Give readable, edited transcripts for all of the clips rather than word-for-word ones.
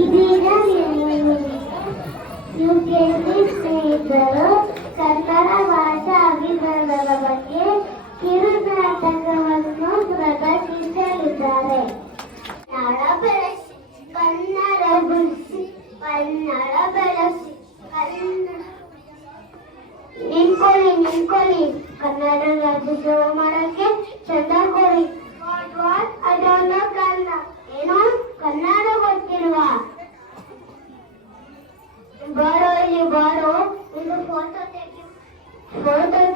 ಇದೀಗ ಯುಕೆಜಿ ಸ್ನೇಹಿತರು ಕನ್ನಡ ಭಾಷಾ ಅಭಿಮಾನದ ಬಗ್ಗೆ ಕಿರುನಾಟಕವನ್ನು ಪ್ರದರ್ಶಿಸಲಿದ್ದಾರೆ. ಕನ್ನಡ ಬೆಳೆಸಿ, ಕನ್ನಡ ಉಳಿಸಿ, ಕನ್ನಡ ಬೆಳೆಸಿ, ನಿಂತ್ಕೊಳ್ಳಿ ಕನ್ನಡ ರಾಜ್ಯೋತ್ಸವ ಮಾಡಕ್ಕೆ ಚಂದ ಕೊಡಿ. ಅದೊಂದು ಕನ್ನಡ ಏನೋ ಕನ್ನಡ ಗೊತ್ತಿಲ್ವಾ? ಬಾರೋ ಇಲ್ಲಿ ಬಾರೋ, ಇದು ಫೋಟೋ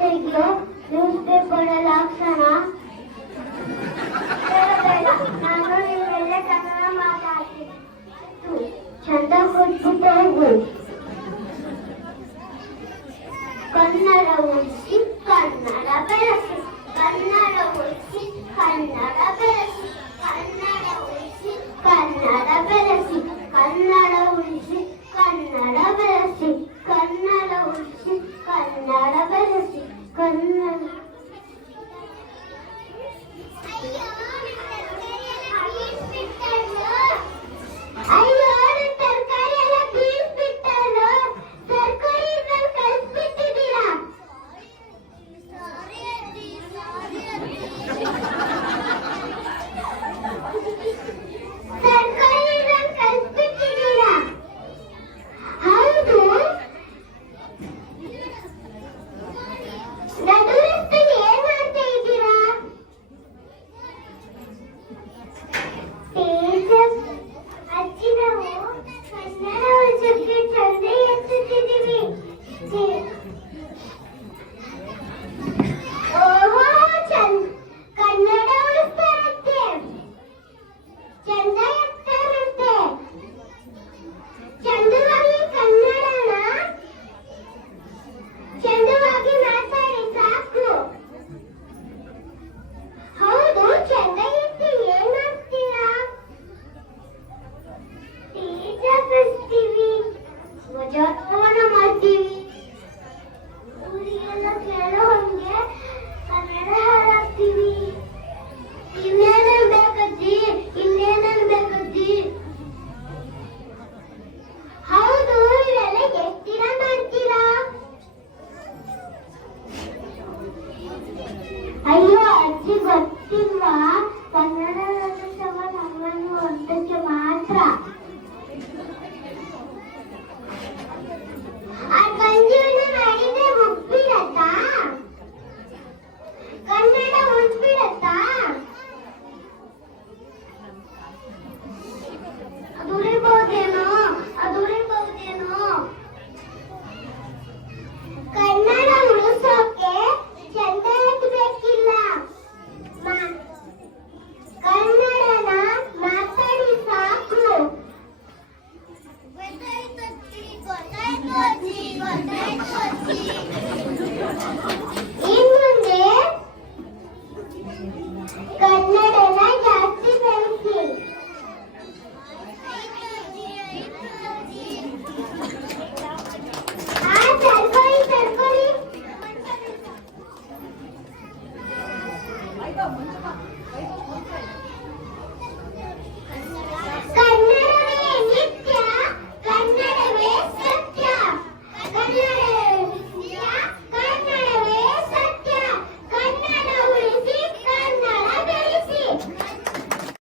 ತೆಗಿಯೋ ನ್ಯೂಸ್ ಪೇಪರ್ ಅಲ್ಲಿ ಹಾಕ್ಸೋಣ. ನಾನು ನೀವೆಲ್ಲ ಕನ್ನಡ ಮಾತಾಡ್ತೀನಿ, ಚಂದ ಕೊಟ್ಬಿಟ್ಟು ಹೋಗು.